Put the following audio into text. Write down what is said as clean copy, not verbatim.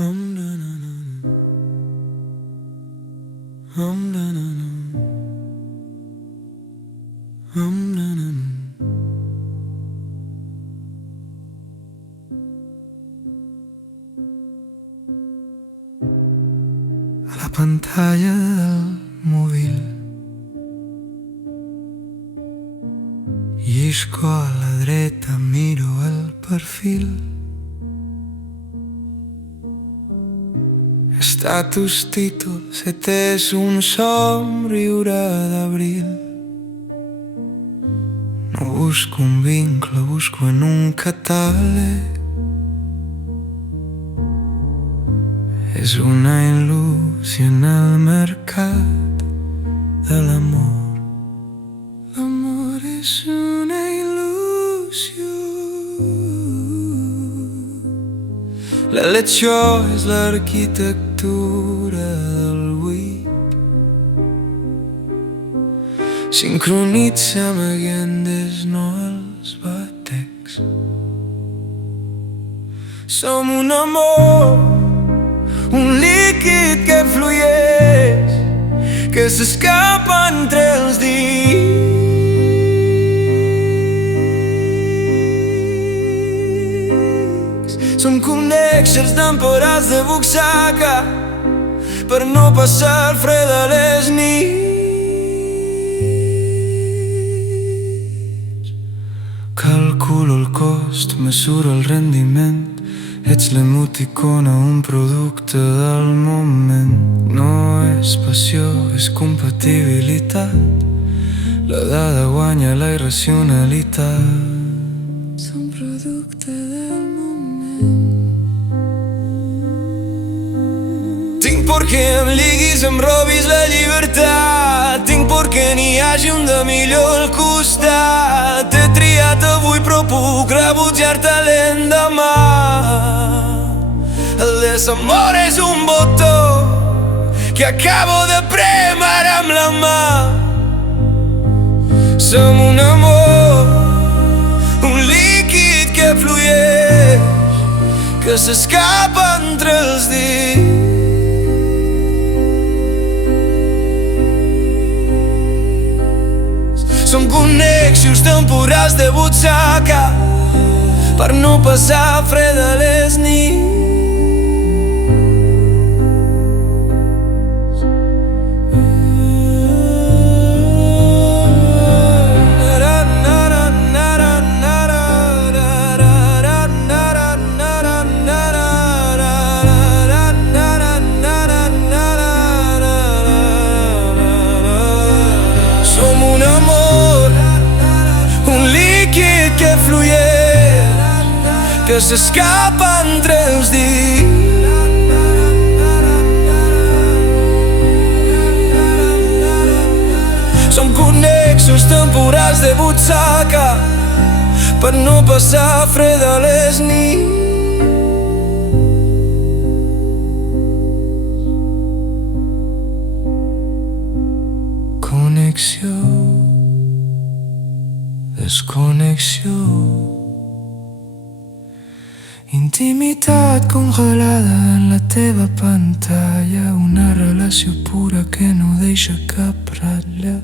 A la pantalla del mòbil llisco a la dreta, miro el perfil. Estatus, títol, set és un somriure d'abril. No busco un vincle, busco en un catàleg. És una il·lusió en el mercat de l'amor. L'amor és una il·lusió. L'elecció és l'arquitectura del buit. Sincronitza amb agendes, no els batecs. Som un amor, un líquid que flueix, que s'escapa entre els dits. Som conèixers temporals de butxaca per no passar el fred de les nits. Calculo el cost, mesuro el rendiment. Ets l'emoticona, un producte del moment. No és passió, és compatibilitat. La dada guanya la irracionalitat. Som producte del moment. Tinc por que em liguis, em robis la llibertat. Tinc por que n'hi hagi un de millor al costat. T'he triat avui però puc rebutjar-te l'endemà. El desamor és un botó que acabo de prémer amb la mà. Som un amor, un líquid que flueix, que s'escapa entre els dits. Som connexions temporals de butxaca per no passar fred a les nits. Que flueix, que s'escapa entre els dits. Som connexos temporals de butxaca per no passar fred a les nits. Connexió, desconnexió, intimitat congelada en la teva pantalla, una relació pura que no deixa cap ratlla.